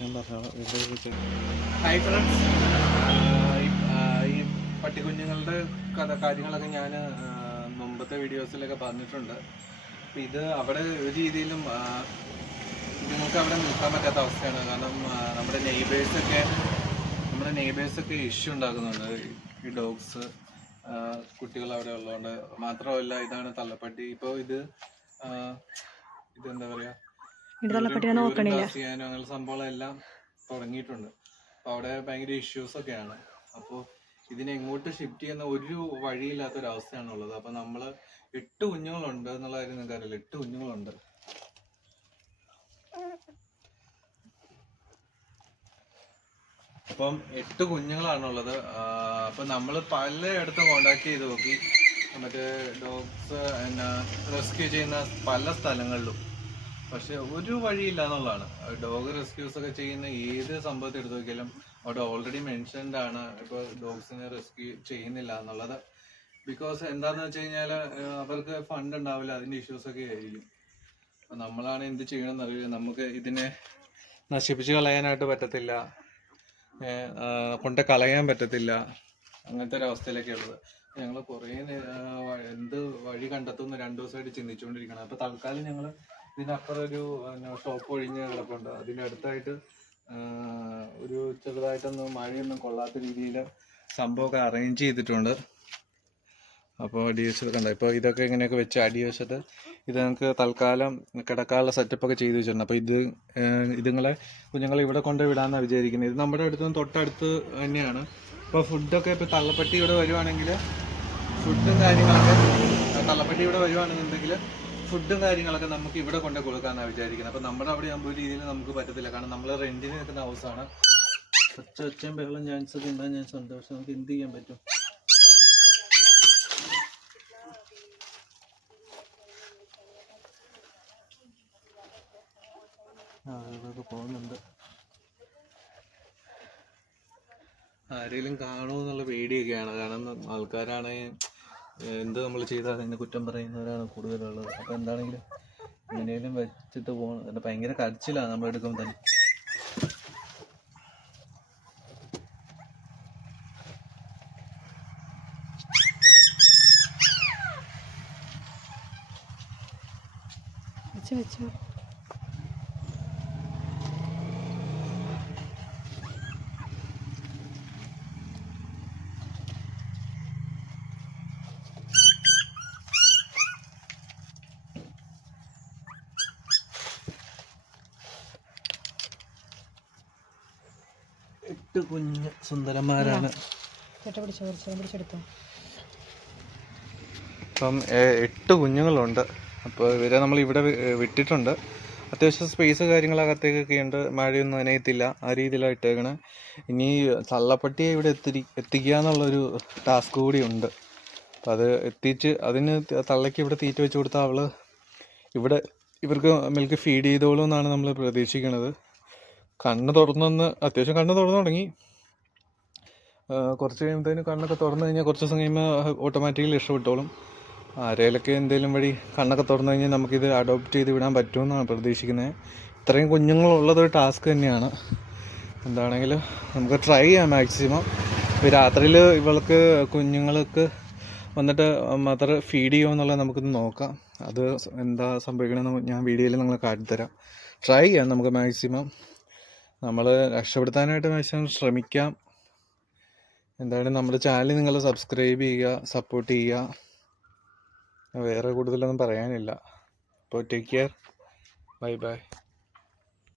ഞാൻ പറഞ്ഞു. Hi friends, ഈ പട്ടിക്കുഞ്ഞുങ്ങളുടെ കാര്യങ്ങളൊക്കെ ഞാൻ മുമ്പത്തെ വീഡിയോസിലൊക്കെ പറഞ്ഞിട്ടുണ്ട്. അപ്പം ഇത് അവിടെ ഒരു രീതിയിലും നിങ്ങൾക്ക് അവിടെ നിൽക്കാൻ പറ്റാത്ത അവസ്ഥയാണ്. കാരണം നമ്മുടെ നെയ്ബേഴ്സൊക്കെ ഇഷ്യൂ ഉണ്ടാക്കുന്നുണ്ട്. ഈ ഡോഗ്സ് കുട്ടികൾ അവിടെ ഉള്ളതുകൊണ്ട്. മാത്രമല്ല, ഇതാണ് തള്ളപ്പട്ടി. ഇപ്പോൾ ഇതെന്താ പറയുക, ചെയ്യാനും അങ്ങനെ സംഭവങ്ങളെല്ലാം തുടങ്ങിയിട്ടുണ്ട്. അപ്പോൾ അവിടെ ഭയങ്കര ഇഷ്യൂസൊക്കെയാണ്. അപ്പോൾ ഇതിനെ എങ്ങോട്ട് ഷിഫ്റ്റ് ചെയ്യുന്ന ഒരു വഴിയില്ലാത്തൊരവസ്ഥയാണുള്ളത്. അപ്പോൾ നമ്മൾ 8 കുഞ്ഞുങ്ങളുണ്ട് എന്നുള്ള കാര്യം നിങ്ങൾക്ക് അറിയില്ല. 8 കുഞ്ഞുങ്ങളുണ്ട്. അപ്പം 8 കുഞ്ഞുങ്ങളാണുള്ളത്. അപ്പം നമ്മൾ പലയിടത്തും കോണ്ടാക്ട് ചെയ്ത് നോക്കി, മറ്റേ ഡോഗ്സ് റെസ്ക്യൂ ചെയ്യുന്ന പല സ്ഥലങ്ങളിലും. പക്ഷെ ഒരു വഴിയില്ല എന്നുള്ളതാണ്. ഡോഗ് റെസ്ക്യൂസ് ഒക്കെ ചെയ്യുന്ന ഏത് സംഭവത്തിൽ എടുത്തു നോക്കിയാലും അവിടെ ഓൾറെഡി മെൻഷൻഡ് ആണ് ഇപ്പോൾ ഡോഗ്സിനെ റെസ്ക്യൂ ചെയ്യുന്നില്ല എന്നുള്ളത്. ബിക്കോസ് എന്താണെന്ന് വെച്ച് കഴിഞ്ഞാൽ അവർക്ക് ഫണ്ട് ഉണ്ടാവില്ല, അതിൻ്റെ ഇഷ്യൂസൊക്കെ ആയിരിക്കും. അപ്പം നമ്മളാണ് എന്ത് ചെയ്യണമെന്ന് അറിയില്ല. നമുക്ക് ഇതിനെ നശിപ്പിച്ച് കളയാനായിട്ട് പറ്റത്തില്ല, കൊണ്ട് കളയാൻ പറ്റത്തില്ല, അങ്ങനത്തെ ഒരു അവസ്ഥയിലൊക്കെ ഉള്ളത്. ഞങ്ങൾ കുറേ എന്ത് വഴി കണ്ടെത്തുമെന്ന് 2 ദിവസമായിട്ട് ചിന്തിച്ചുകൊണ്ടിരിക്കണം. അപ്പോൾ തൽക്കാലം ഞങ്ങൾ ഇതിനപ്പുറം ഒരു ഷോപ്പ് ഒഴിഞ്ഞ് കിടപ്പുണ്ട്. അതിൻ്റെ അടുത്തായിട്ട് ഒരു ചെറുതായിട്ടൊന്നും മഴയൊന്നും കൊള്ളാത്ത രീതിയിൽ സംഭവമൊക്കെ അറേഞ്ച് ചെയ്തിട്ടുണ്ട്. അപ്പോൾ അടിവശത്ത് കണ്ട, ഇപ്പോൾ ഇതൊക്കെ ഇങ്ങനെയൊക്കെ വെച്ച് അടിവശത്ത് ഇത് നമുക്ക് തൽക്കാലം കിടക്കാനുള്ള സെറ്റപ്പൊക്കെ ചെയ്ത് വെച്ചിട്ടുണ്ട്. അപ്പോൾ കുഞ്ഞുങ്ങളെ ഇവിടെ കൊണ്ട് വിടാമെന്നാണ് വിചാരിക്കുന്നത്. ഇത് നമ്മുടെ അടുത്ത് നിന്ന് തൊട്ടടുത്ത് തന്നെയാണ്. ഇപ്പോൾ ഫുഡൊക്കെ, ഇപ്പോൾ തള്ളപ്പട്ടി ഇവിടെ വരുവാണെങ്കിൽ ഫുഡും കാര്യങ്ങളൊക്കെ നമുക്ക് ഇവിടെ കൊണ്ട് കൊടുക്കാമെന്നാണ് വിചാരിക്കുന്നത്. അപ്പോൾ നമ്മുടെ അവിടെ ആകുമ്പോൾ ഒരു രീതിയിൽ നമുക്ക് പറ്റത്തില്ല. കാരണം നമ്മൾ റെന്റിന് നിൽക്കുന്ന ഹൗസാണ്. ഒച്ചയും ബഹളം ചാൻസ് ഒക്കെ ഉണ്ടാകാൻ ചാൻസ് ഉണ്ട്. പക്ഷെ നമുക്ക് എന്ത് ചെയ്യാൻ പറ്റും? ആളുകളൊക്കെ പോകുന്നുണ്ട്. ആരെങ്കിലും കാണുമോ എന്നുള്ള പേടിയൊക്കെയാണ്. കാരണം ആൾക്കാരാണെങ്കിൽ എന്ത് നമ്മൾ ചെയ്താൽ അതിനെ കുറ്റം പറയുന്നവരാണ് കൂടുതലുള്ളത്. അപ്പോൾ എന്താണെങ്കിലും എങ്ങനെയും വെച്ചിട്ട് പോകണം. ഭയങ്കര കരച്ചിലാണ് നമ്മൾ എടുക്കുമ്പോൾ തന്നെ. വെച്ചോ 8 കുഞ്ഞ് സുന്ദരന്മാരാണ്. അപ്പം 8 കുഞ്ഞുങ്ങളുണ്ട്. അപ്പോൾ ഇവരെ നമ്മൾ ഇവിടെ വിട്ടിട്ടുണ്ട്. അത്യാവശ്യം സ്പേസ് കാര്യങ്ങളകത്തേക്കൊക്കെ ഉണ്ട്. മഴയൊന്നും നനയത്തില്ല, ആ രീതിയിലാണ് ഇട്ടേക്കണേ. ഇനി തള്ളപ്പട്ടിയെ ഇവിടെ എത്തിക്കുക എന്നുള്ളൊരു ടാസ്ക് കൂടി ഉണ്ട്. അപ്പം അത് എത്തിച്ച് അതിന് തള്ളയ്ക്ക് ഇവിടെ തീറ്റ വെച്ച് കൊടുത്താൽ അവൾ ഇവിടെ ഇവർക്ക് മിൽക്ക് ഫീഡ് ചെയ്തോളൂ എന്നാണ് നമ്മൾ പ്രതീക്ഷിക്കുന്നത്. അത്യാവശ്യം കണ്ണ് തുറന്നു തുടങ്ങി. കുറച്ച് കഴിയുമ്പോഴത്തേന് കണ്ണൊക്കെ തുറന്നു കഴിഞ്ഞാൽ കുറച്ച് ദിവസം കഴിയുമ്പോൾ ഓട്ടോമാറ്റിക്കലി രക്ഷപ്പെട്ടോളും. ആരെയിലൊക്കെ എന്തെങ്കിലും വഴി കണ്ണൊക്കെ തുറന്നു കഴിഞ്ഞാൽ നമുക്കിത് അഡോപ്റ്റ് ചെയ്ത് വിടാൻ പറ്റുമെന്നാണ് പ്രതീക്ഷിക്കുന്നത്. ഇത്രയും കുഞ്ഞുങ്ങളുള്ളതൊരു ടാസ്ക് തന്നെയാണ്. എന്താണെങ്കിലും നമുക്ക് ട്രൈ ചെയ്യാം മാക്സിമം. ഇപ്പോൾ രാത്രിയിൽ ഇവൾക്ക് കുഞ്ഞുങ്ങൾക്ക് വന്നിട്ട് മദർ ഫീഡ് ചെയ്യുമെന്നുള്ളത് നമുക്കൊന്ന് നോക്കാം. അത് എന്താ സംഭവിക്കണമെന്ന് ഞാൻ വീഡിയോയിൽ നിങ്ങൾ കാട്ടിത്തരാം. ട്രൈ ചെയ്യാം നമുക്ക് മാക്സിമം. നമ്മൾ രക്ഷപ്പെടുത്താനായിട്ട് മാക്സിമം ശ്രമിക്കാം. എന്തായാലും നമ്മുടെ ചാനൽ നിങ്ങൾ സബ്സ്ക്രൈബ് ചെയ്യുക, സപ്പോർട്ട് ചെയ്യുക. വേറെ കൂടുതലൊന്നും പറയാനില്ല. അപ്പോൾ ടേക്ക് കെയർ, ബൈ ബൈ.